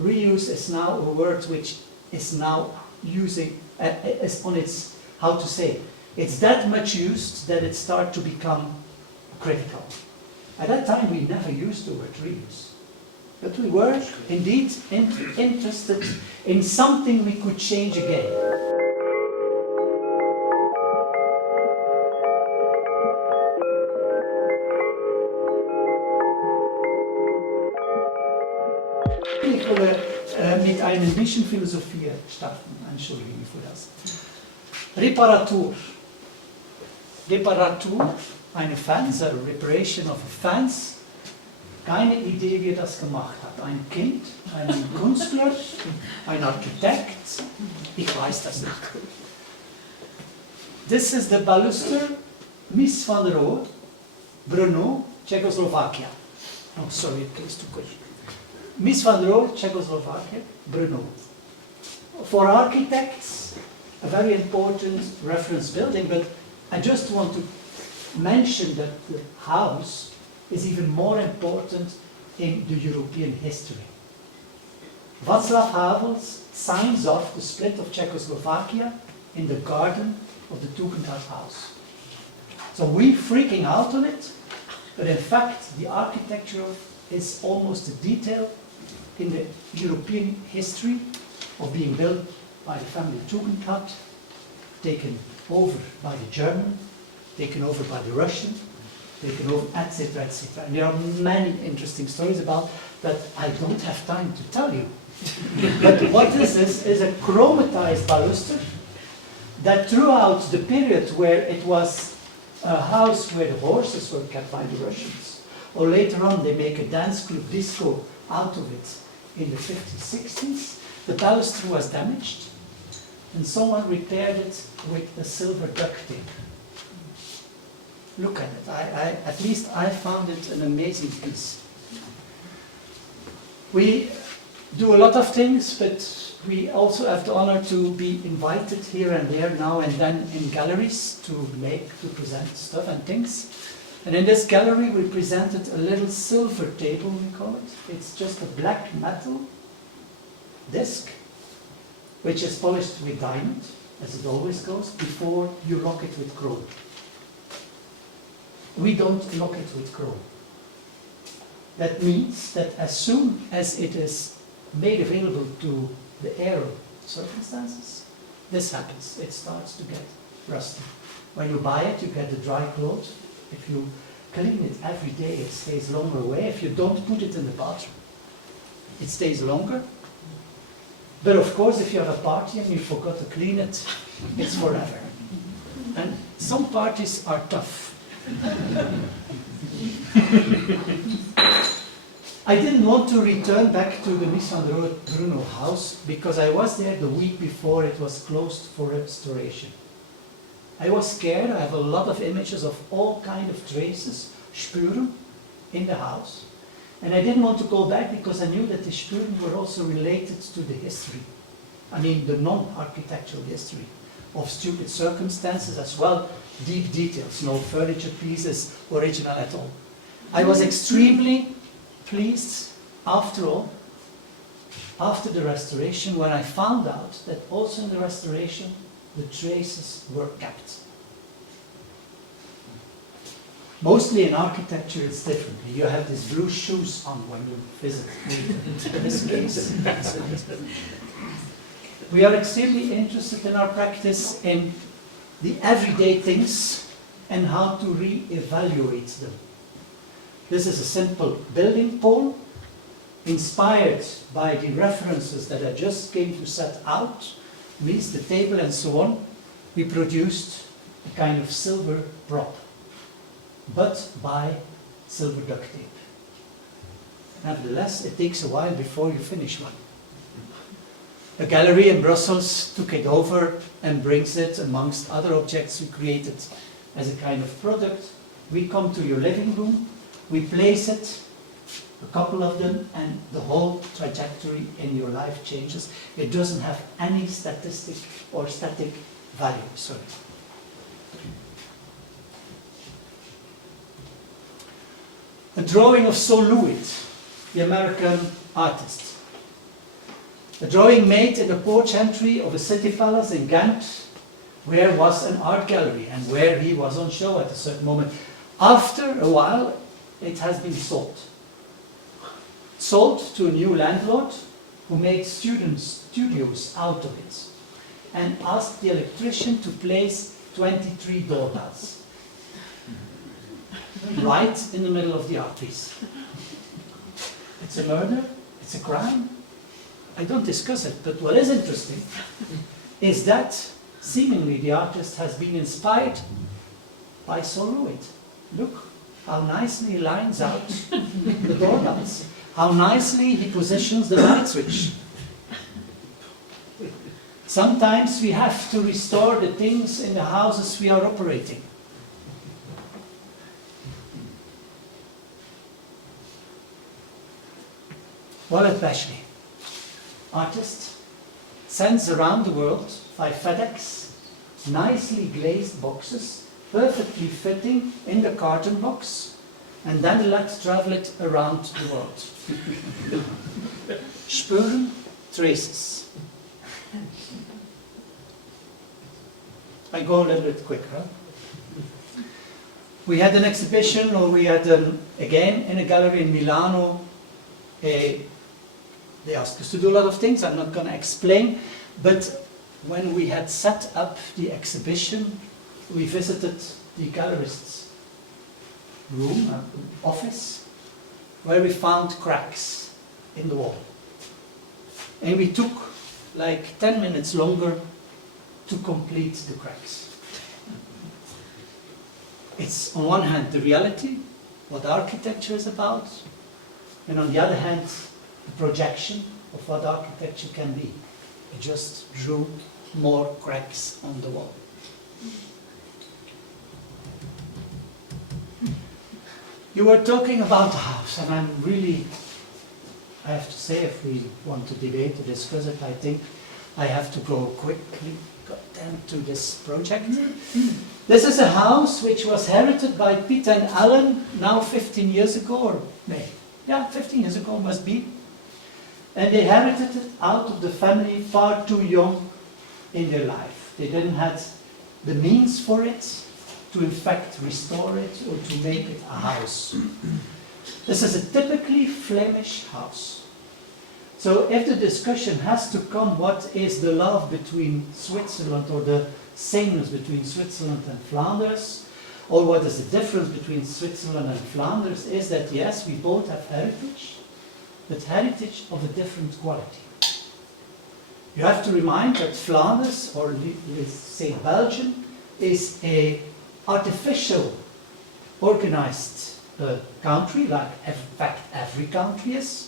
reuse is now a word which is now using, is on its, how to say, it's that much used that it starts to become critical. At that time we never used the word reuse. But we were indeed interested in something we could change again. Ich würde mit einer Nischenphilosophie starten, entschuldigen für das. Reparatur. Reparatur, eine Fans, a reparation of a Fans. Keine Idee, wie er das gemacht hat. Ein Kind, ein Künstler, ein Architekt. Ich weiß das nicht. This is the baluster, Miss van Roo, Brno, Czechoslovakia. Oh, sorry, it goes too quick. Miss van Roo, Czechoslovakia, Brno. For architects, a very important reference building, but I just want to mention that the house is even more important in the European history. Václav Havel signs off the split of Czechoslovakia in the garden of the Tugendhat house. So we're freaking out on it, but in fact the architecture is almost a detail in the European history of being built by the family Tugendhat, taken over by the German, taken over by the Russian, taken over, etc., etc. And there are many interesting stories about that I don't have time to tell you. But what this is a chromatized baluster that throughout the period where it was a house where the horses were kept by the Russians, or later on they make a dance club disco out of it in the 50s, 60s, the baluster was damaged and someone repaired it with a silver duct tape. Look at it. At least I found it an amazing piece. We do a lot of things, but we also have the honor to be invited here and there now and then in galleries to present stuff and things. And in this gallery we presented a little silver table, we call it. It's just a black metal disc, which is polished with diamond, as it always goes, before you lock it with chrome. We don't lock it with chrome. That means that as soon as it is made available to the air circumstances, this happens. It starts to get rusty. When you buy it, you get the dry cloth. If you clean it every day, it stays longer away. If you don't put it in the bathroom, it stays longer. But of course, if you have a party and you forgot to clean it, it's forever. And some parties are tough. I didn't want to return back to the Miss van der Bruno house because I was there the week before it was closed for restoration. I was scared. I have a lot of images of all kind of traces, Spuren, in the house. And I didn't want to go back because I knew that the Spuren were also related to the history. I mean the non-architectural history of stupid circumstances as well, deep details, no furniture pieces original at all. I was extremely pleased after all, after the restoration, when I found out that also in the restoration the traces were kept. Mostly in architecture it's different. You have these blue shoes on when you visit. In this case, we are extremely interested in our practice in the everyday things and how to re-evaluate them. This is a simple building pole inspired by the references that I just came to set out, means the table and so on. We produced a kind of silver prop, but by silver duct tape. Nevertheless, it takes a while before you finish one. A gallery in Brussels took it over and brings it, amongst other objects we created, as a kind of product. We come to your living room, we place it, a couple of them, and the whole trajectory in your life changes. It doesn't have any statistic or static value, sorry. A drawing of Sol Lewitt, the American artist. A drawing made in the porch entry of a city palace in Ghent, where was an art gallery and where he was on show at a certain moment. After a while, it has been sold. Sold to a new landlord who made studios out of it and asked the electrician to place 23 doorbells right in the middle of the art piece. It's a murder, it's a crime. I don't discuss it, but what is interesting is that seemingly the artist has been inspired by Soloit. Look how nicely he lines out the doorbells, how nicely he positions the light switch. Sometimes we have to restore the things in the houses we are operating. Wallet Bashley, artist, sends around the world by FedEx nicely glazed boxes, perfectly fitting in the carton box, and then let's travel it around the world. Spuren, traces. I go a little bit quicker. We had an exhibition, or we had again in a gallery in Milano. They asked us to do a lot of things. I'm not going to explain, but when we had set up the exhibition, we visited the gallerist's room, office, where we found cracks in the wall. And we took like 10 minutes longer to complete the cracks. It's on one hand the reality, what architecture is about, and on the other hand, the projection of what architecture can be. We just drew more cracks on the wall. You were talking about the house, and I have to say, if we want to debate or discuss it, I think I have to go quickly to this project. This is a house which was inherited by Piet and Ellen now 15 years ago, or maybe, yeah, 15 years ago must be. And they inherited it out of the family far too young in their life. They didn't have the means for it to in fact restore it or to make it a house. This is a typically Flemish house. So if the discussion has to come, what is the love between Switzerland, or the sameness between Switzerland and Flanders, or what is the difference between Switzerland and Flanders, is that yes, we both have heritage, but heritage of a different quality. You have to remind that Flanders, or let's say Belgium, is a artificial organized country, like in fact every country is.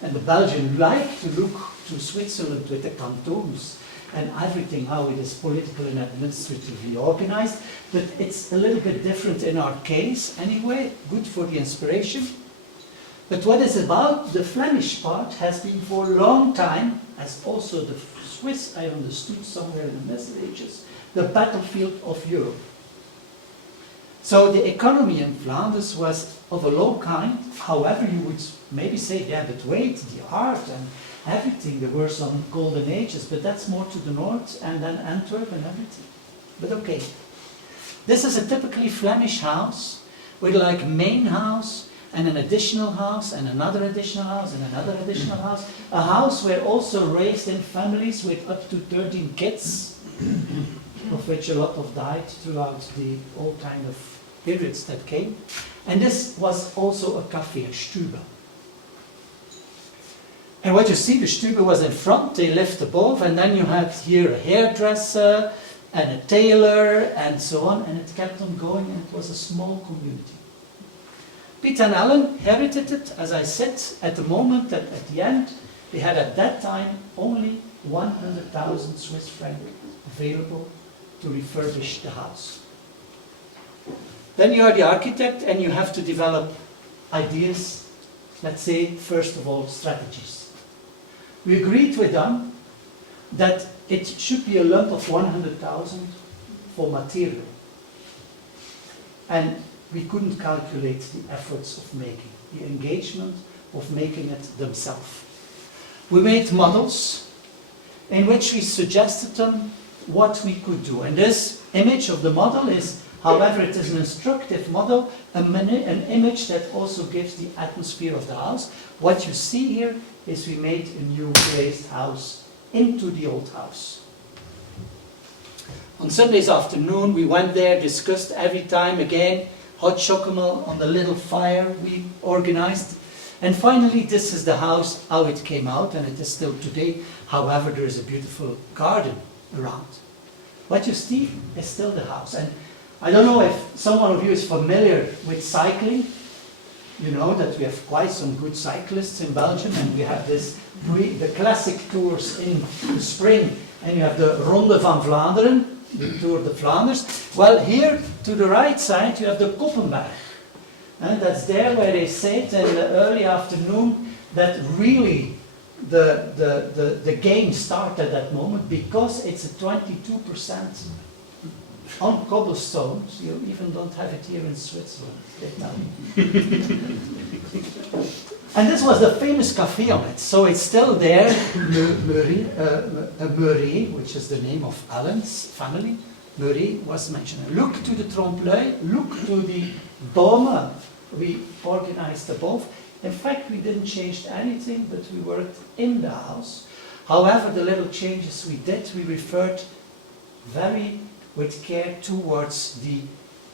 And the Belgians like to look to Switzerland with the cantons and everything, how it is politically and administratively organized. But it's a little bit different in our case anyway, good for the inspiration. But what is about the Flemish part has been for a long time, as also the Swiss, I understood somewhere in the Middle Ages, the battlefield of Europe. So the economy in Flanders was of a low kind. However, you would maybe say, yeah, but wait, the art and everything, there were some golden ages, but that's more to the north, and then Antwerp and everything. But okay. This is a typically Flemish house with like main house and an additional house and another additional house and another additional house. A house where also raised in families with up to 13 kids, of which a lot of died throughout the all kind of periods that came. And this was also a cafe, a Stube. And what you see, the Stube was in front, they lived above, and then you had here a hairdresser and a tailor and so on, and it kept on going, and it was a small community. Piet and Ellen inherited it, as I said, at the moment that at the end, they had at that time only 100,000 Swiss francs available to refurbish the house. Then you are the architect and you have to develop ideas, let's say, first of all, strategies. We agreed with them that it should be a lump of 100,000 for material. And we couldn't calculate the efforts of making, the engagement of making it themselves. We made models in which we suggested them what we could do. And this image of the model is, however, it is an instructive model, an image that also gives the atmosphere of the house. What you see here is we made a new glazed house into the old house. On Sundays afternoon, we went there, discussed every time again, hot chocomel on the little fire we organized. And finally, this is the house, how it came out, and it is still today. However, there is a beautiful garden around. What you see is still the house. And I don't know if someone of you is familiar with cycling. You know that we have quite some good cyclists in Belgium, and we have the classic tours in the spring, and you have the Ronde van Vlaanderen, the Tour de Flanders. Well, here to the right side you have the Koppenberg. And that's there where they said in the early afternoon that really the game started at that moment, because it's a 22% on cobblestones. You even don't have it here in Switzerland. And this was the famous café on it, so it's still there, Murray, which is the name of Alan's family. Murray was mentioned. Look to the trompe-l'œil, look to the dome we organized above. In fact, we didn't change anything, but we worked in the house. However, the little changes we did, we referred very with care towards the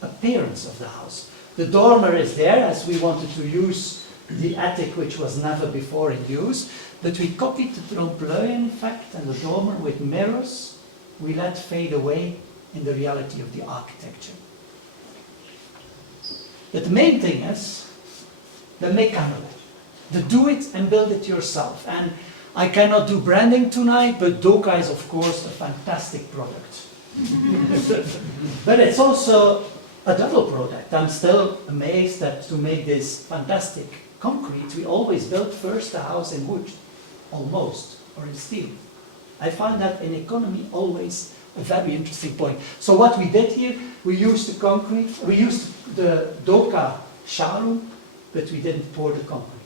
appearance of the house. The dormer is there, as we wanted to use the attic, which was never before in use, but we copied the trompe-l'œil, in fact, and the dormer with mirrors we let fade away in the reality of the architecture. But the main thing is the mechanical, the do it and build it yourself. And I cannot do branding tonight, but Doka is of course a fantastic product. But it's also a double product. I'm still amazed that to make this fantastic concrete, we always built first the house in wood, almost, or in steel. I find that in economy always a very interesting point. So what we did here, we used the concrete, we used the Doka shalu, but we didn't pour the concrete.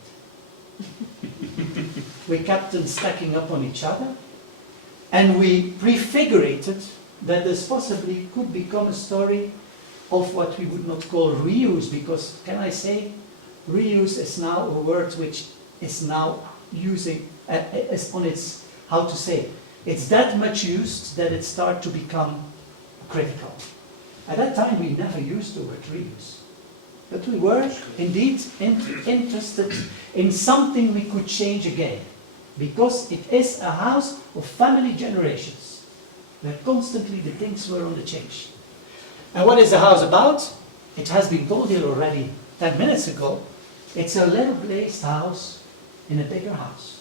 We kept them stacking up on each other, and we prefigurated that this possibly could become a story of what we would not call reuse, because, can I say, reuse is now a word which is now using, is on its, how to say, it's that much used that it starts to become critical. At that time we never used the word reuse. But we were indeed interested in something we could change again. Because it is a house of family generations, where constantly the things were on the change. And what is the house about? It has been told here already 10 minutes ago. It's a little glazed house in a bigger house.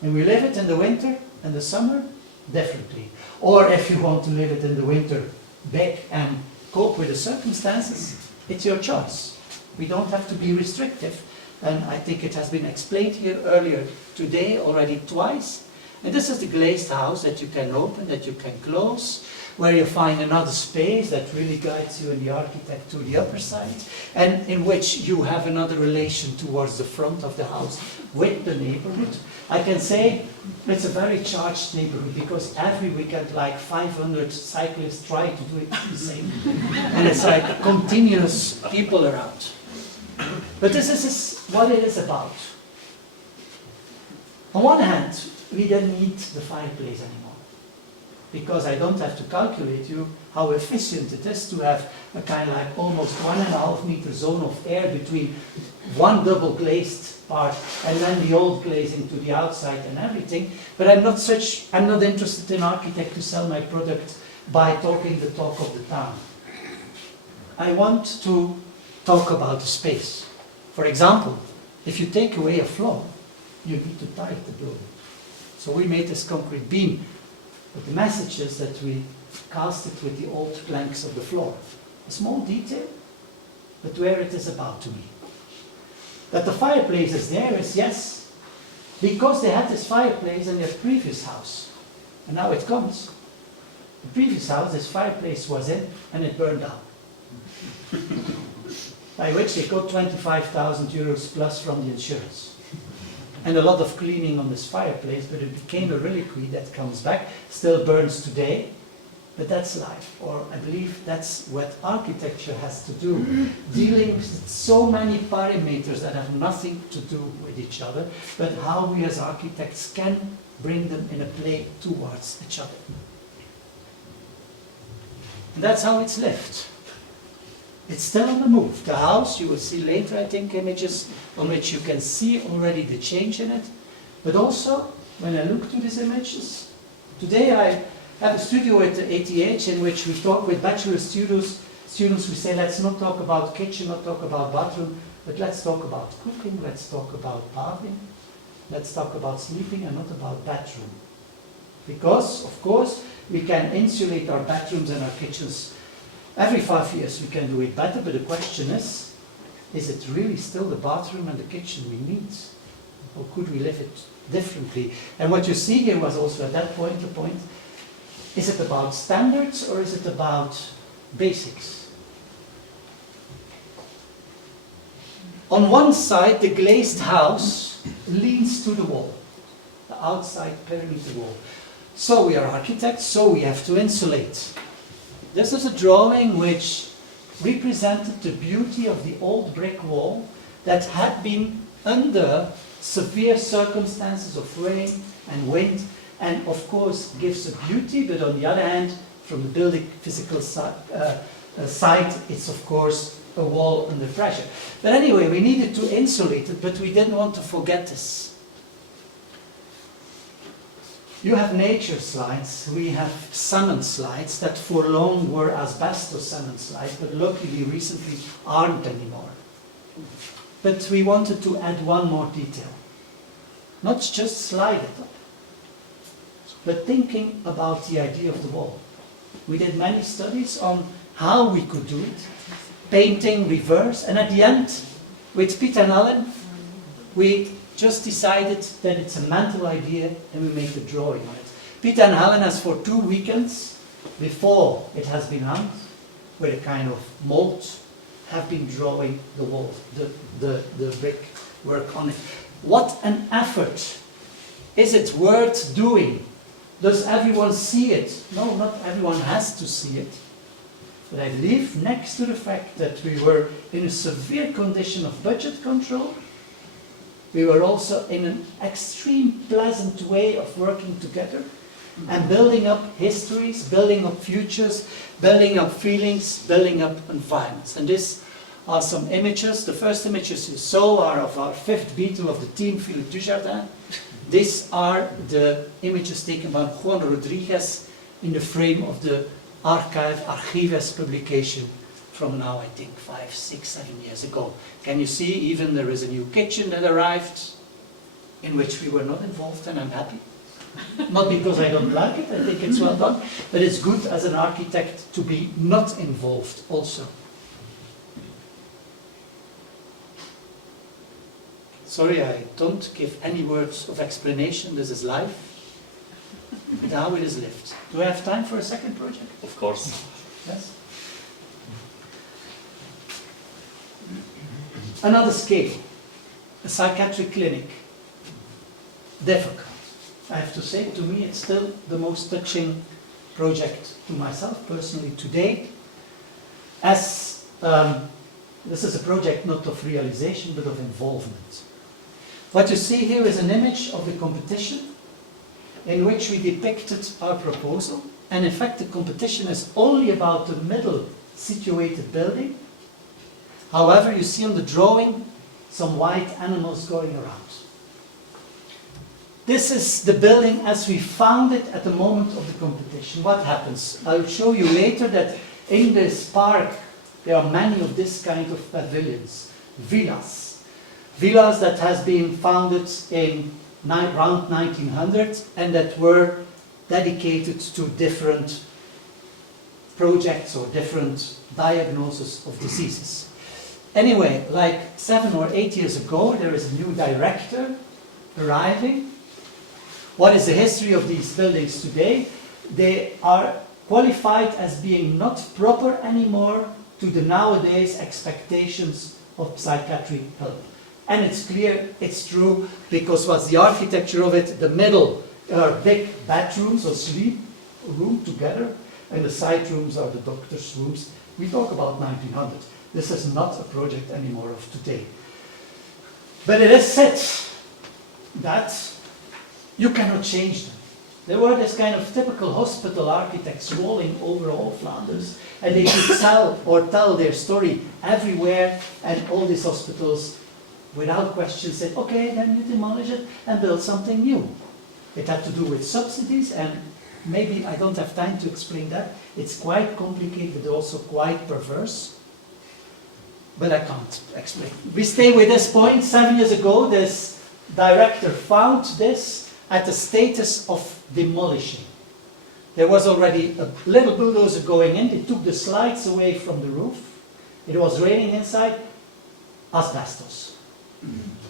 And we live it in the winter and the summer differently. Or if you want to live it in the winter big and cope with the circumstances, it's your choice. We don't have to be restrictive. And I think it has been explained here earlier today already twice. And this is the glazed house that you can open, that you can close, where you find another space that really guides you in the architect to the upper side, and in which you have another relation towards the front of the house with the neighborhood. I can say it's a very charged neighborhood, because every weekend like 500 cyclists try to do it the same. And it's like continuous people around. But this is what it is about. On one hand, we didn't need the fireplace anymore, because I don't have to calculate you how efficient it is to have a kind of like almost 1.5 meter zone of air between one double glazed part and then the old glazing to the outside and everything. But I'm not interested in architect to sell my product by talking the talk of the town. I want to talk about the space. For example, if you take away a floor, you need to tie the building. So we made this concrete beam, but the message is that we cast it with the old planks of the floor. A small detail, but where it is about to me. That the fireplace is there is, yes, because they had this fireplace in their previous house. And now it comes. The previous house, this fireplace was in, and it burned down. By which they got 25,000 euros plus from the insurance. and a lot of cleaning on this fireplace, but it became a reliquary that comes back, still burns today, but that's life, or I believe that's what architecture has to do, dealing with so many parameters that have nothing to do with each other, but how we as architects can bring them in a play towards each other. And that's how it's lived. It's still on the move. The house, you will see later, I think, images on which you can see already the change in it. But also, when I look to these images, today I have a studio at the ATH in which we talk with bachelor students. We say, let's not talk about kitchen, not talk about bathroom, but let's talk about cooking, let's talk about bathing, let's talk about sleeping and not about bedroom. Because, of course, we can insulate our bedrooms and our kitchens. Every 5 years we can do it better, but the question is it really still the bathroom and the kitchen we need? Or could we live it differently? And what you see here was also at that point the point, is it about standards or is it about basics? On one side, the glazed house leans to the wall, the outside perimeter wall. So we are architects, so we have to insulate. This is a drawing which represented the beauty of the old brick wall that had been under severe circumstances of rain and wind, and of course gives a beauty, but on the other hand, from the building physical side, it's of course a wall under pressure. But anyway, we needed to insulate it, but we didn't want to forget this. You have nature slides, we have cement slides that for long were asbestos cement slides, but luckily recently aren't anymore. But we wanted to add one more detail. Not just slide it up, but thinking about the idea of the wall. We did many studies on how we could do it, painting, reverse, and at the end, with Piet and Alan, we just decided that it's a mental idea and we make a drawing on it. Piet and Helen has for 2 weekends, before it has been hung, with a kind of mold, have been drawing the wall, the brick work on it. What an effort! Is it worth doing? Does everyone see it? No, not everyone has to see it. But I believe next to the fact that we were in a severe condition of budget control, we were also in an extreme pleasant way of working together and building up histories, building up futures, building up feelings, building up environments. And these are some images. The first images you saw are of our 5th beater of the team, Philippe Dujardin. These are the images taken by Juan Rodriguez in the frame of the Archives publication from now, I think, 5, 6, 7 years ago. Can you see, even there is a new kitchen that arrived, in which we were not involved, and I'm happy. Not because I don't like it, I think it's well done, but it's good as an architect to be not involved also. Sorry, I don't give any words of explanation, this is life, but how it is lived. Do I have time for a second project? Of course. Yes? Another scale, a psychiatric clinic. Difficult. I have to say, to me, it's still the most touching project to myself personally today, as this is a project not of realization, but of involvement. What you see here is an image of the competition in which we depicted our proposal, and in fact the competition is only about the middle situated building. However, you see on the drawing some white animals going around. This is the building as we found it at the moment of the competition. What happens? I'll show you later that in this park there are many of this kind of pavilions, villas. Villas that has been founded in around 1900 and that were dedicated to different projects or different diagnoses of diseases. Anyway, like 7 or 8 years ago, there is a new director arriving. What is the history of these buildings today? They are qualified as being not proper anymore to the nowadays expectations of psychiatric help. And it's clear, it's true, because what's the architecture of it? The middle are big bedrooms or sleep room together, and the side rooms are the doctor's rooms. We talk about 1900. This is not a project anymore of today. But it is said that you cannot change them. There were this kind of typical hospital architects rolling over all Flanders, and they could sell or tell their story everywhere, and all these hospitals, without question, said, okay, then you demolish it and build something new. It had to do with subsidies, and maybe I don't have time to explain that. It's quite complicated, also quite perverse, but I can't explain. We stay with this point. 7 years ago, this director found this at the status of demolishing. There was already a little bulldozer going in. They took the slides away from the roof. It was raining inside. Asbestos.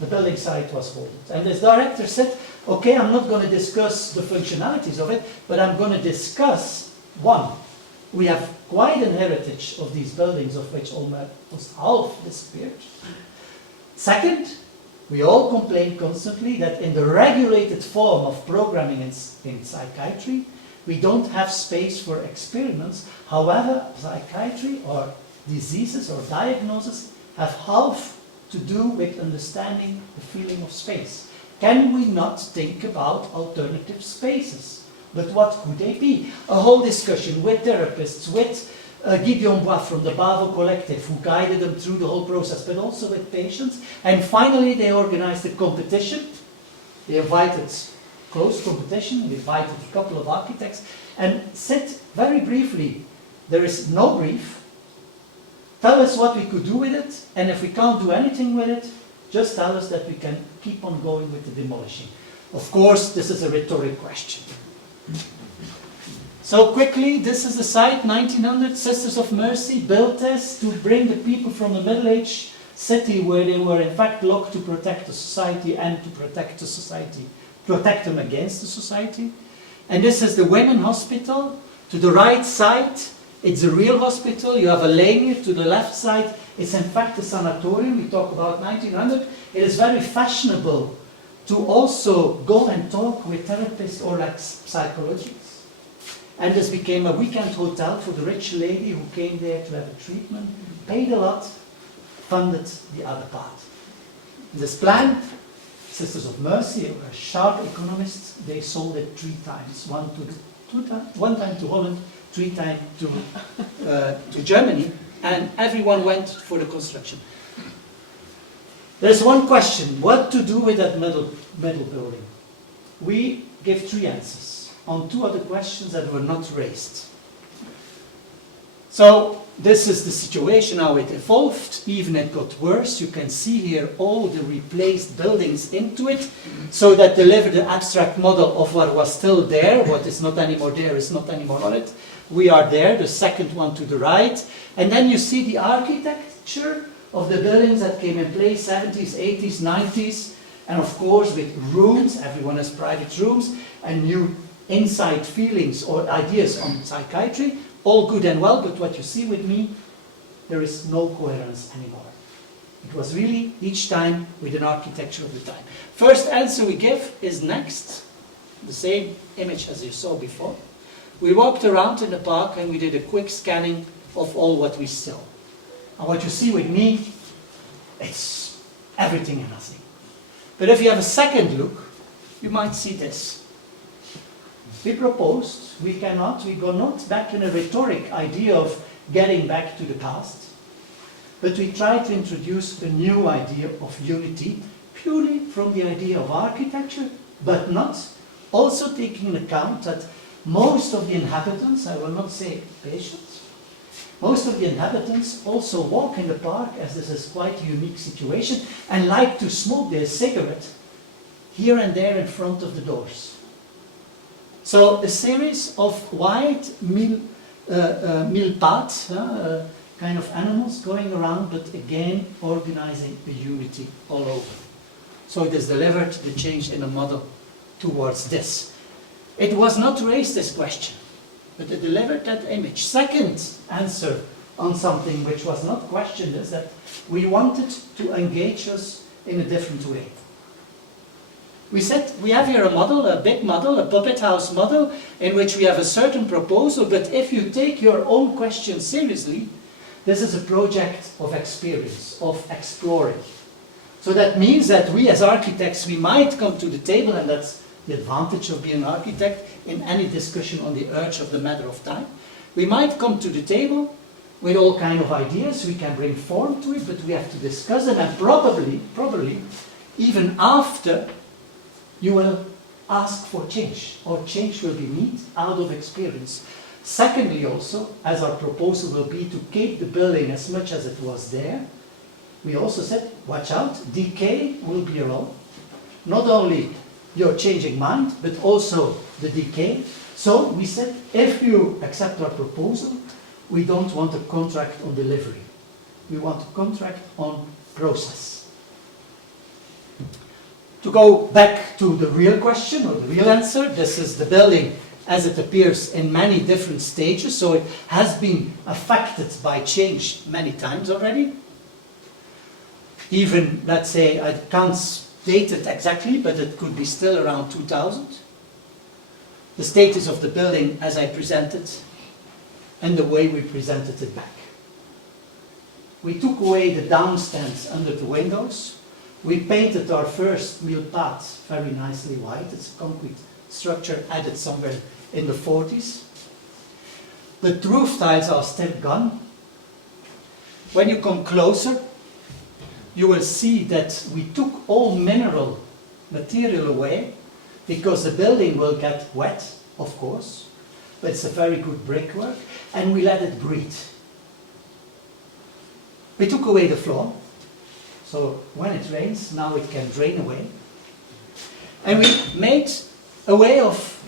The building site was holding. And this director said, okay, I'm not going to discuss the functionalities of it, but I'm going to discuss, one, we have quite an heritage of these buildings, of which almost half disappeared. Second, we all complain constantly that in the regulated form of programming in psychiatry, we don't have space for experiments. However, psychiatry or diseases or diagnoses have half to do with understanding the feeling of space. Can we not think about alternative spaces? But what could they be? A whole discussion with therapists, with Guy Biombois from the Bavo Collective, who guided them through the whole process, but also with patients. And finally, they organized a competition. They invited close competition. They invited a couple of architects and said very briefly, there is no brief. Tell us what we could do with it, and if we can't do anything with it, just tell us that we can keep on going with the demolishing. Of course, this is a rhetoric question. So quickly, this is the site, 1900, Sisters of Mercy built this to bring the people from the Middle Age city where they were in fact locked to protect the society and to protect the society, protect them against the society. And this is the women hospital. To the right side, it's a real hospital. You have a lane here. To the left side, it's in fact a sanatorium. We talk about 1900. It is very fashionable to also go and talk with therapists or like psychologists. And this became a weekend hotel for the rich lady who came there to have a treatment, paid a lot, funded the other part. This plan, Sisters of Mercy, a sharp economist, they sold it 3 times. One time to Holland, 3 times to Germany, and everyone went for the construction. There's one question, what to do with that middle building? We give 3 answers on 2 other questions that were not raised. So this is the situation, how it evolved. Even it got worse. You can see here all the replaced buildings into it, so that delivered the abstract model of what was still there. What is not anymore there is not anymore on it. We are there, the second one to the right. And then you see the architecture of the buildings that came in place, 70s, 80s, 90s, and of course with rooms, everyone has private rooms, and new inside feelings or ideas on psychiatry, all good and well, but what you see with me, there is no coherence anymore. It was really each time with an architecture of the time. First answer we give is next, the same image as you saw before. We walked around in the park and we did a quick scanning of all what we saw. And what you see with me, it's everything and nothing. But if you have a second look, you might see this. We proposed, we go not back in a rhetoric idea of getting back to the past, but we try to introduce a new idea of unity, purely from the idea of architecture, but not also taking into account that most of the inhabitants, I will not say patients, most of the inhabitants also walk in the park, as this is quite a unique situation, and like to smoke their cigarette here and there in front of the doors. So a series of white milpads, kind of animals going around, but again organizing a unity all over. So it is delivered the change in the model towards this. It was not raised this question, but it delivered that image. Second answer on something which was not questioned is that we wanted to engage us in a different way. We said we have here a model, a big model, a puppet house model, in which we have a certain proposal, but if you take your own question seriously, this is a project of experience, of exploring. So that means that we as architects, we might come to the table, and that's the advantage of being an architect in any discussion on the urge of the matter of time. We might come to the table with all kind of ideas, we can bring form to it, but we have to discuss them, and probably, even after, you will ask for change, or change will be needed out of experience. Secondly also, as our proposal will be to keep the building as much as it was there, we also said, watch out, decay will be around. Not only your changing mind, but also the decay. So we said, if you accept our proposal, we don't want a contract on delivery. We want a contract on process. To go back to the real question, or the real answer, this is the building as it appears in many different stages, so it has been affected by change many times already. Even, let's say, I can't date it exactly, but it could be still around 2000. The status of the building as I presented, and the way we presented it back. We took away the downstands under the windows. We painted our first meal path very nicely white. It's a concrete structure added somewhere in the 40s. The roof tiles are still gone. When you come closer, you will see that we took all mineral material away, because the building will get wet, of course, but it's a very good brickwork, and we let it breathe. We took away the floor, so when it rains, now it can drain away. And we made a way of,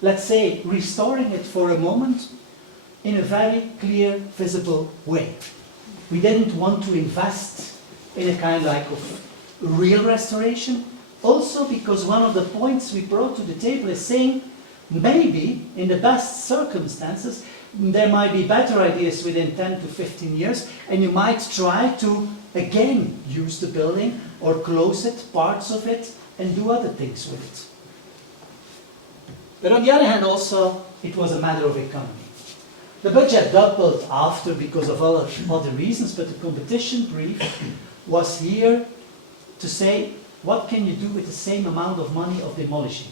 let's say, restoring it for a moment in a very clear, visible way. We didn't want to invest in a kind like of real restoration, also because one of the points we brought to the table is saying, maybe in the best circumstances, there might be better ideas within 10 to 15 years, and you might try to again use the building or close it, parts of it, and do other things with it. But on the other hand also, it was a matter of economy. The budget doubled after because of other reasons, but the competition brief was here to say, what can you do with the same amount of money of demolishing?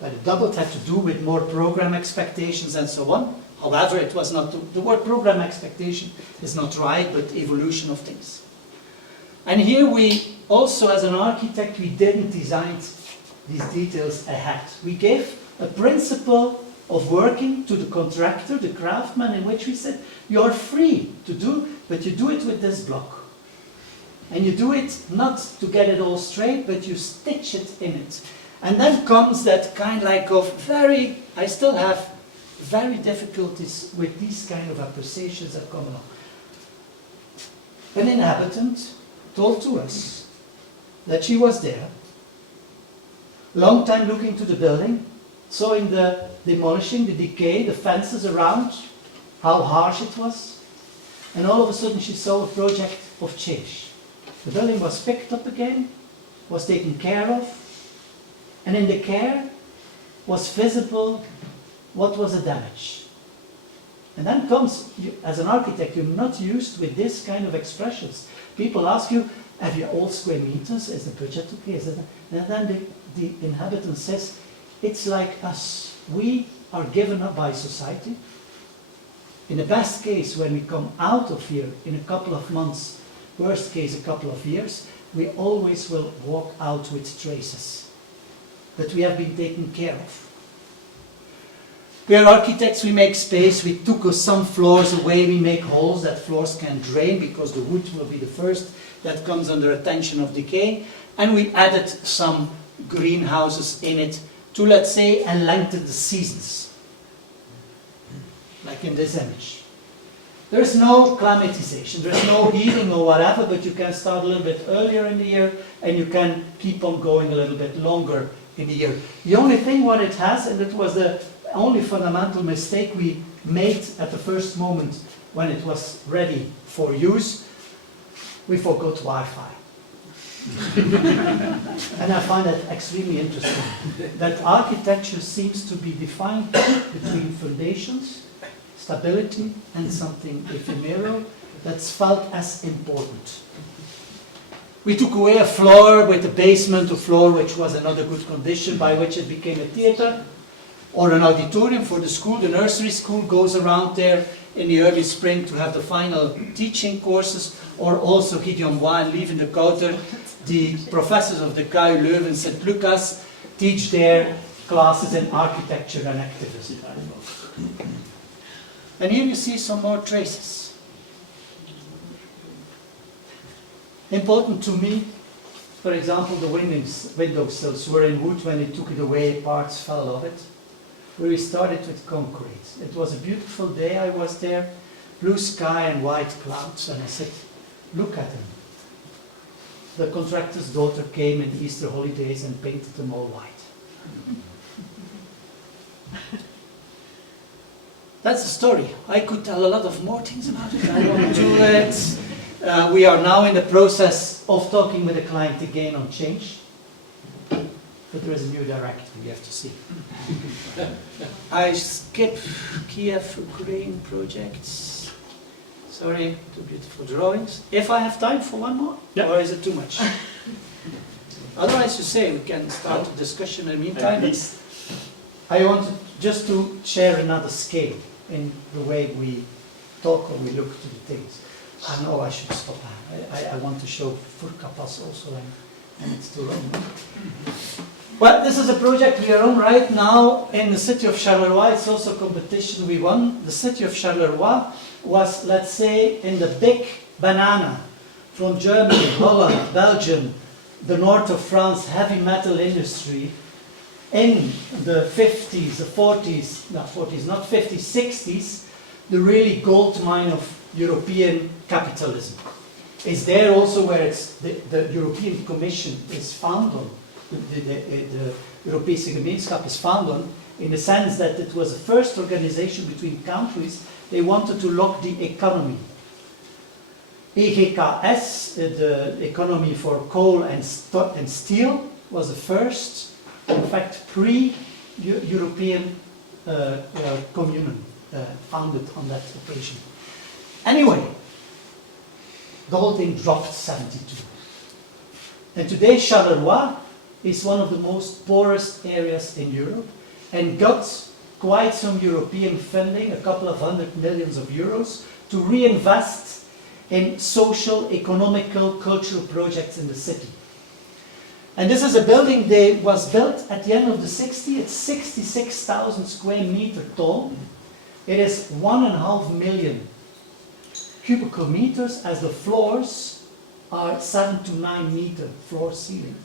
But the doubled had to do with more program expectations and so on. However, it was not, the word program expectation is not right, but evolution of things. And here we also, as an architect, we didn't design these details ahead. We gave a principle of working to the contractor, the craftsman, in which we said, you are free to do, but you do it with this block. And you do it not to get it all straight, but you stitch it in it. And then comes that kind like of I still have very difficulties with these kind of appreciations that come along. An inhabitant told to us that she was there, long time looking to the building, saw in the demolishing, the decay, the fences around, how harsh it was, and all of a sudden she saw a project of change. The building was picked up again, was taken care of, and in the care was visible what was the damage. And then comes, as an architect, you're not used with this kind of expressions. People ask you, have you all square meters? Is the budget okay? And then the inhabitant says, it's like us. We are given up by society. In the best case, when we come out of here in a couple of months, worst case a couple of years, we always will walk out with traces. But we have been taken care of. We are architects, we make space, we took some floors away, we make holes that floors can drain because the wood will be the first that comes under attention of decay, and we added some greenhouses in it to, let's say, lengthen the seasons, like in this image. There is no climatization, there is no heating or whatever, but you can start a little bit earlier in the year and you can keep on going a little bit longer in the year. The only thing what it has, and it was the only fundamental mistake we made at the first moment when it was ready for use, we forgot Wi-Fi. And I find that extremely interesting, that architecture seems to be defined between foundations, stability, and something ephemeral that's felt as important. We took away a floor with a basement to floor, which was another good condition, by which it became a theater or an auditorium for the school. The nursery school goes around there in the early spring to have the final teaching courses, or also Gideon Bois and Lieven de Kouter, the professors of the KU Leuven and St. Lucas, teach their classes in architecture and activism. And here you see some more traces. Important to me, for example, the windowsills were in wood. When they took it away, parts fell off it. We started with concrete. It was a beautiful day, I was there, blue sky and white clouds, and I said, look at them. The contractor's daughter came in the Easter holidays and painted them all white. That's the story. I could tell a lot of more things about it. I don't do it. We are now in the process of talking with the client again on change. But there is a new director, we have to see. I skip Kiev, Ukraine projects. Sorry, two beautiful drawings. If I have time for one more, or is it too much? Otherwise, you say we can start a discussion in the meantime. I wanted just to share another scale in the way we talk or we look to the things. I know I should stop. I want to show Furkapas also, and it's too long. Well, this is a project we are on right now in the city of Charleroi. It's also a competition we won. The city of Charleroi was, let's say, in the big banana from Germany, Holland, Belgium, the north of France, heavy metal industry. In the 50s, the 40s, not 40s, not 50s, 60s, the really gold mine of European capitalism. It's there also where it's the European Commission is found on, the Europese Gemeenschap is found on, in the sense that it was the first organization between countries. They wanted to lock the economy. EGKS, the economy for coal and steel, was the first, in fact, pre-European communion founded on that occasion. Anyway, the whole thing dropped 72. And today Charleroi is one of the most poorest areas in Europe and got quite some European funding, a couple of $100 million to reinvest in social, economical, cultural projects in the city. And this is a building that was built at the end of the 60s. It's 66,000 square meter tall. It is 1.5 million cubical meters, as the floors are 7 to 9 meter floor ceiling.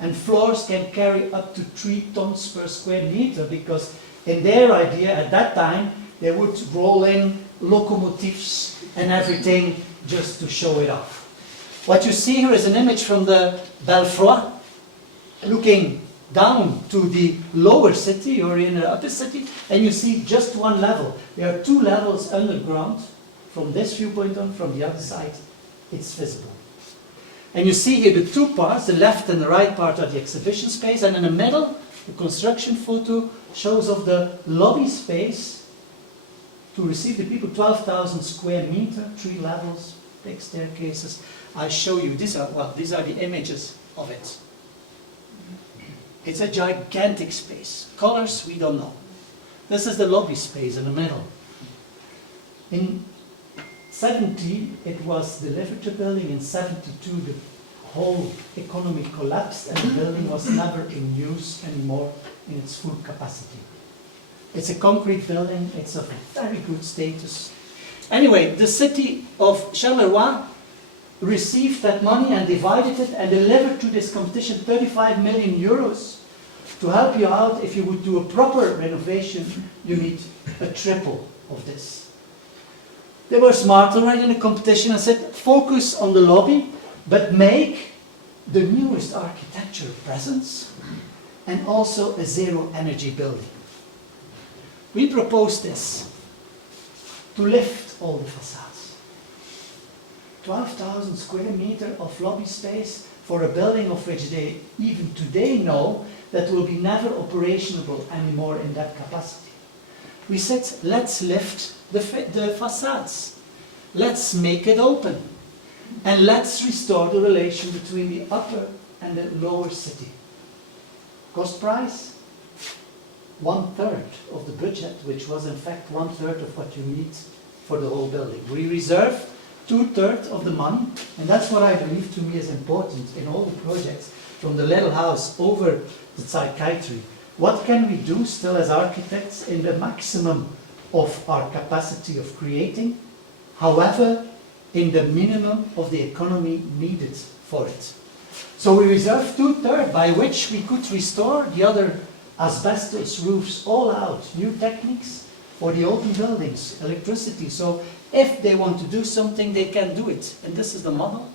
And floors can carry up to 3 tons per square meter, because in their idea at that time, they would roll in locomotives and everything just to show it off. What you see here is an image from the Belfroid, looking down to the lower city or in the upper city, and you see just one level. There are 2 levels underground. From this viewpoint on, from the other side, it's visible. And you see here the 2 parts, the left and the right part are the exhibition space, and in the middle, the construction photo shows of the lobby space to receive the people, 12,000 square meter, 3 levels, big staircases. I show you, these are the images of it. It's a gigantic space. Colors, we don't know. This is the lobby space in the middle. In 70, it was delivered to building. In 72, the whole economy collapsed and the building was never in use anymore in its full capacity. It's a concrete building, it's of very good status. Anyway, the city of Charleroi received that money and divided it and delivered to this competition 35 million euros to help you out. If you would do a proper renovation, you need a triple of this. They were smart already in the competition and said, focus on the lobby, but make the newest architecture presence and also a zero energy building. We proposed this to lift all the facades. 12,000 square meter of lobby space for a building of which they even today know that will be never operational anymore in that capacity. We said, let's lift the facades. Let's make it open. And let's restore the relation between the upper and the lower city. Cost price? 1/3 of the budget, which was in fact 1/3 of what you need for the whole building. We reserve 2/3 of the money, and that's what I believe to me is important in all the projects, from the little house over the psychiatry. What can we do still as architects in the maximum of our capacity of creating, however, in the minimum of the economy needed for it? So we reserved 2/3 by which we could restore the other asbestos roofs all out, new techniques for the open buildings, electricity. So if they want to do something, they can do it. And this is the model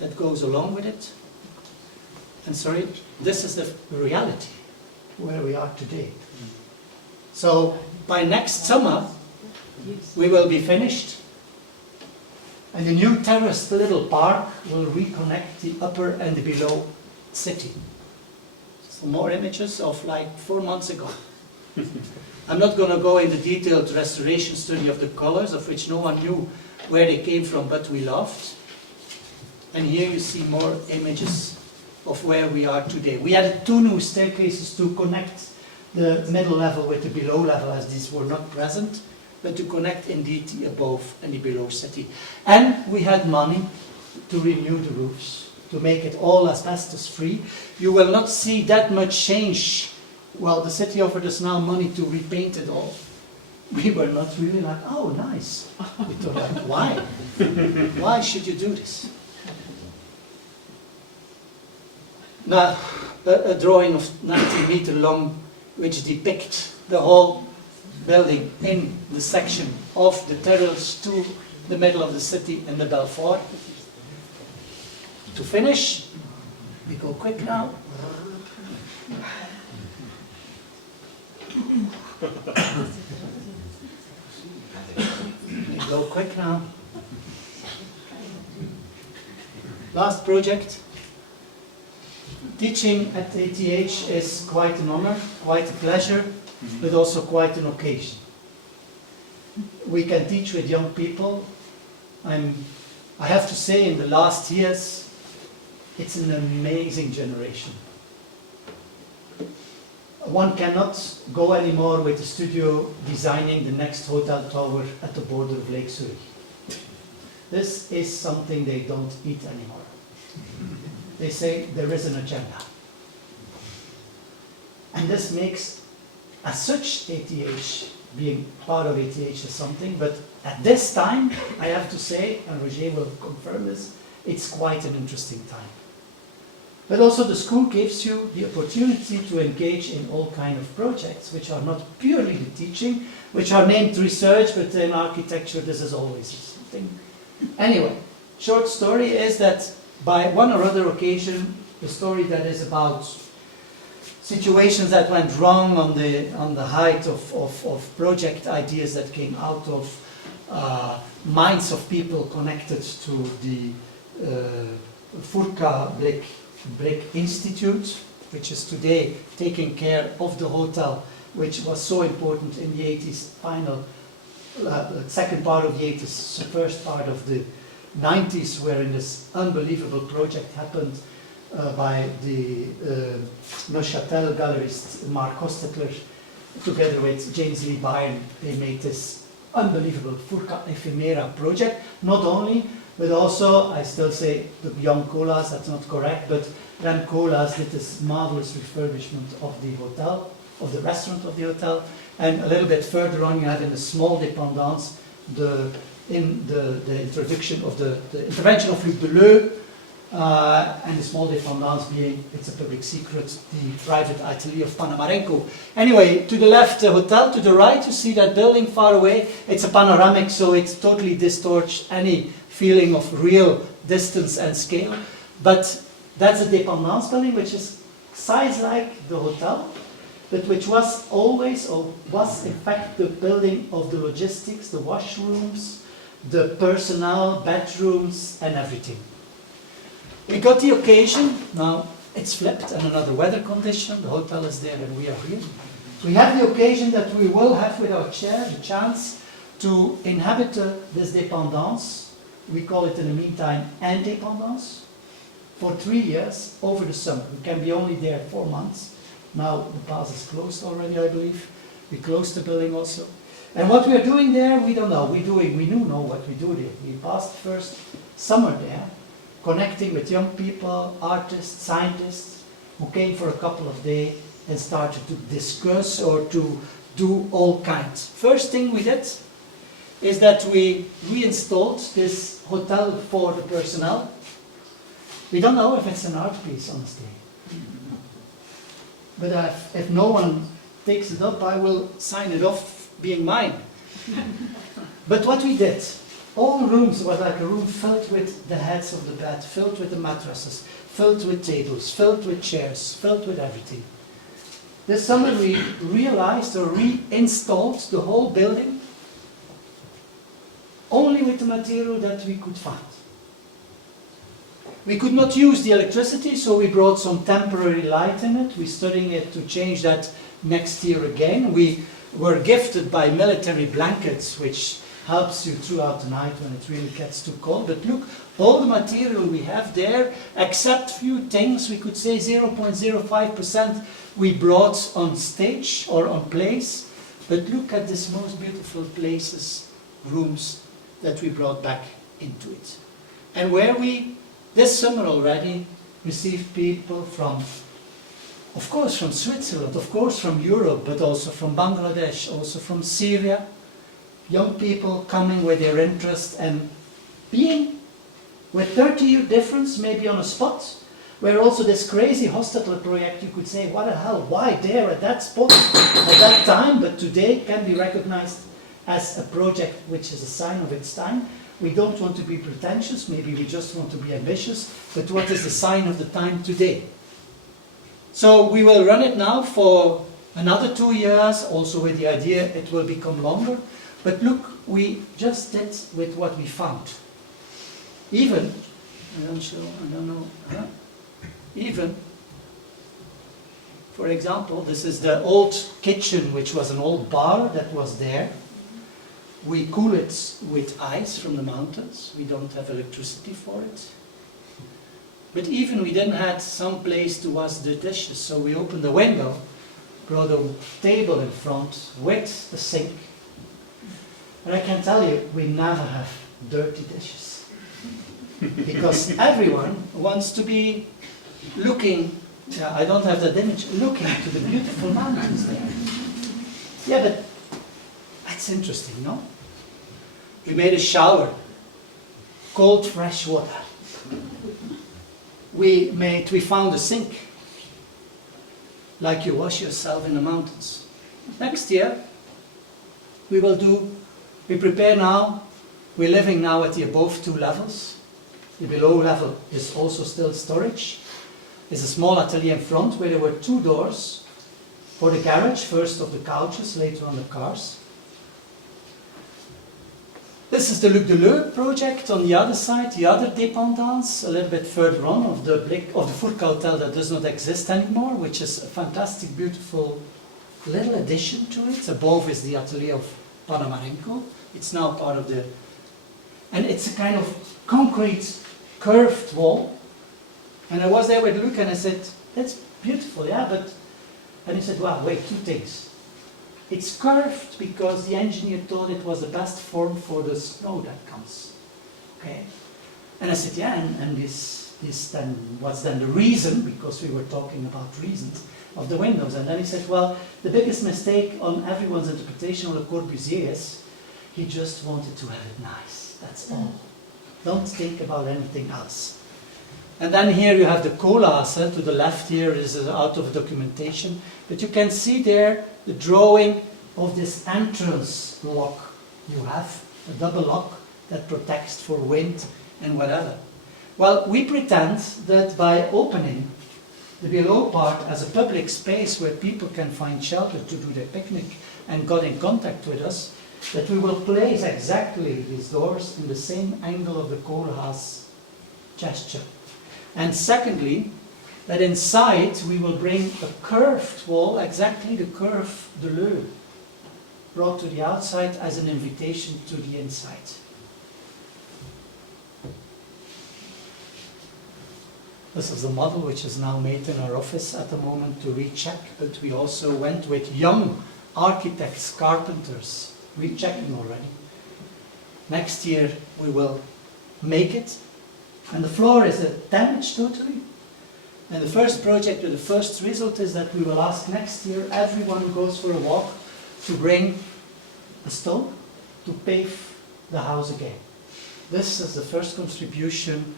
that goes along with it. And sorry, this is the reality where we are today. So by next summer, we will be finished. And the new terraced little park will reconnect the upper and the below city. Some more images of like 4 months ago. I'm not going to go into detailed restoration study of the colors, of which no one knew where they came from, but we laughed. And here you see more images of where we are today. We added 2 new staircases to connect the middle level with the below level, as these were not present, but to connect indeed the above and the below city. And we had money to renew the roofs, to make it all asbestos free. You will not see that much change. Well, the city offered us now money to repaint it all. We were not really like, oh, nice. We thought, like, why? Why should you do this? Now, a drawing of 90 meter long, which depicts the whole building in the section of the terrace to the middle of the city and the Belfort. To finish, we go quick now. We go quick now. Last project. Teaching at ATH is quite an honor, quite a pleasure, but also quite an occasion. We can teach with young people. I have to say, in the last years, it's an amazing generation. One cannot go anymore with the studio designing the next hotel tower at the border of Lake Zurich. This is something they don't eat anymore. They say there is an agenda. And this makes, as such, ATH, being part of ATH is something, but at this time, I have to say, and Roger will confirm this, it's quite an interesting time. But also the school gives you the opportunity to engage in all kinds of projects, which are not purely the teaching, which are named research, but in architecture this is always something. Anyway, short story is that by one or other occasion, the story that is about situations that went wrong on the height of project ideas that came out of minds of people connected to the Furka Brick Institute, which is today taking care of the hotel, which was so important in the 80s, second part of the 80s, first part of the 90s, wherein this unbelievable project happened by the Neuchâtel gallerist Mark Hostetler, together with James Lee Byrne. They made this unbelievable Furka Ephemera project, not only, but also, I still say the young Colas, that's not correct, but Rem Colas did this marvelous refurbishment of the hotel, of the restaurant of the hotel, and a little bit further on you have in the small dépendance the introduction of the intervention of Luc Deleu, and the small dépendance being, it's a public secret, the private atelier of Panamarenko. Anyway, to the left the hotel, to the right you see that building far away. It's a panoramic, so it totally distorts any feeling of real distance and scale. But that's a dépendance building, which is size like the hotel, but which was always, or was in fact, the building of the logistics, the washrooms, the personnel, bedrooms, and everything. We got the occasion, now it's flipped and another weather condition, the hotel is there and we are here. We have the occasion that we will have with our chair the chance to inhabit this dépendance. We call it in the meantime indépendance, for 3 years over the summer. We can be only there 4 months. Now the pass is closed already, I believe. We closed the building also. And what we are doing there, we don't know. We do know what we do there. We passed the first summer there, connecting with young people, artists, scientists, who came for a couple of days and started to discuss or to do all kinds. First thing we did is that we reinstalled this hotel for the personnel. We don't know if it's an art piece, honestly. But if no one takes it up, I will sign it off being mine. But what we did, all rooms was like a room filled with the heads of the bed, filled with the mattresses, filled with tables, filled with chairs, filled with everything. This summer we realized or reinstalled the whole building only with the material that we could find. We could not use the electricity, so we brought some temporary light in it. We're studying it to change that next year again. We were gifted by military blankets, which helps you throughout the night when it really gets too cold. But look, all the material we have there, except few things, we could say 0.05% we brought on stage or on place. But look at this most beautiful places, rooms that we brought back into it. And where we, this summer already, received people from, of course from Switzerland, of course from Europe, but also from Bangladesh, also from Syria. Young people coming with their interest and being with 30-year difference, maybe on a spot, where also this crazy hospital project, you could say, what the hell, why there at that spot, at that time, but today can be recognized as a project which is a sign of its time. We don't want to be pretentious, maybe we just want to be ambitious, but what is the sign of the time today? So we will run it now for another 2 years, also with the idea it will become longer. But look, we just did with what we found. Even, even, for example, this is the old kitchen, which was an old bar that was there. We cool it with ice from the mountains. We don't have electricity for it. But even we didn't have some place to wash the dishes, so we opened the window, brought a table in front with the sink. And I can tell you, we never have dirty dishes. Because everyone wants to be looking, I don't have that image, looking to the beautiful mountains there. Yeah, but that's interesting, no? We made a shower, cold fresh water. We found a sink, like you wash yourself in the mountains. Next year, we prepare now, we're living now at the above 2 levels. The below level is also still storage. There's a small atelier in front where there were 2 doors for the garage, first of the couches, later on the cars. This is the Luc Deleu project on the other side, the other dépendance, a little bit further on, of the Furka Hotel that does not exist anymore, which is a fantastic, beautiful little addition to it. Above is the atelier of Panamarenko. It's now part of the... And it's a kind of concrete, curved wall. And I was there with Luc and I said, that's beautiful, yeah, but... And he said, well, wait, 2 things. It's curved because the engineer thought it was the best form for the snow that comes. Okay? And I said, yeah, and this then, what's then the reason, because we were talking about reasons, of the windows. And then he said, well, the biggest mistake on everyone's interpretation of Le Corbusier is he just wanted to have it nice. That's all. Don't think about anything else. And then here you have the colas, to the left here is out of documentation. But you can see there the drawing of this entrance lock. You have a double lock that protects for wind and whatever. Well, we pretend that by opening the below part as a public space where people can find shelter to do their picnic and got in contact with us, that we will place exactly these doors in the same angle of the Koolhaas gesture. And secondly, that inside we will bring a curved wall, exactly the curve de l'œil, brought to the outside as an invitation to the inside. This is the model which is now made in our office at the moment to recheck, but we also went with young architects, carpenters, rechecking already. Next year we will make it, and the floor is damaged totally. And the first project, or the first result, is that we will ask next year everyone who goes for a walk to bring a stone to pave the house again. This is the first contribution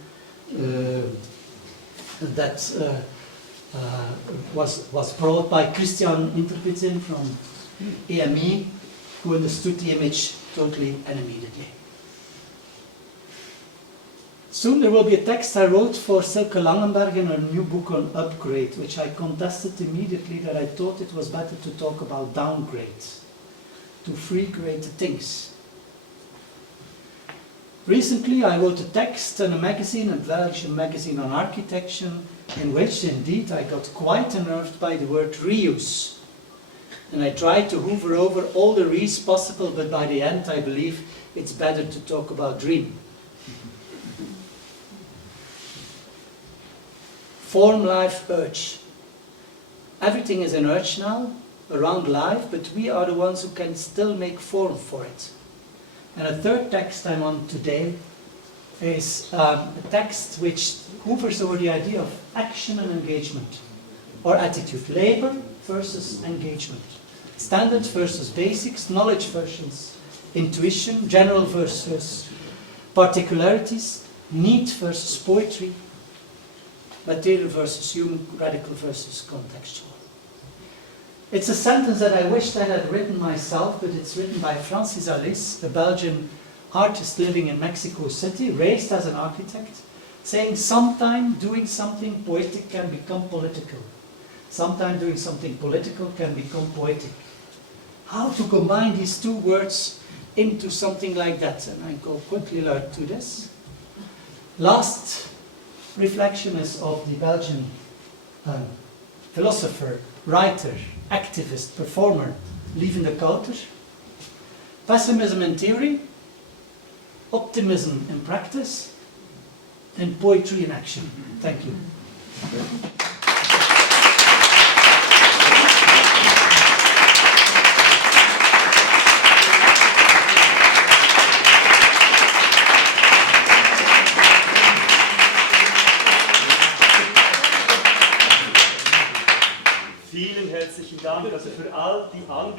that was brought by Inderbitzin from EME, who understood the image totally and immediately. Soon there will be a text I wrote for Silke Langenberg in her new book on upgrade, which I contested immediately that I thought it was better to talk about downgrade, to free-grade things. Recently I wrote a text in a magazine, a Belgian magazine on architecture, in which indeed I got quite unnerved by the word reuse. And I tried to hoover over all the re's possible, but by the end I believe it's better to talk about dream. Form, life, urge. Everything is an urge now around life, but we are the ones who can still make form for it. And a third text I'm on today is a text which hovers over the idea of action and engagement, or attitude. Labor versus engagement. Standards versus basics, knowledge versus intuition, general versus particularities, need versus poetry, material versus human, radical versus contextual. It's a sentence that I wished I had written myself, but it's written by Francis Alice, a Belgian artist living in Mexico City, raised as an architect, saying sometime doing something poetic can become political. Sometime doing something political can become poetic. How to combine these two words into something like that? And I go quickly to this. Last reflection is of the Belgian philosopher, writer, activist, performer, Lieven de Kouter. Pessimism in theory, optimism in practice, and poetry in action. Thank you. Vielen herzlichen Dank also für all die Anwesenden.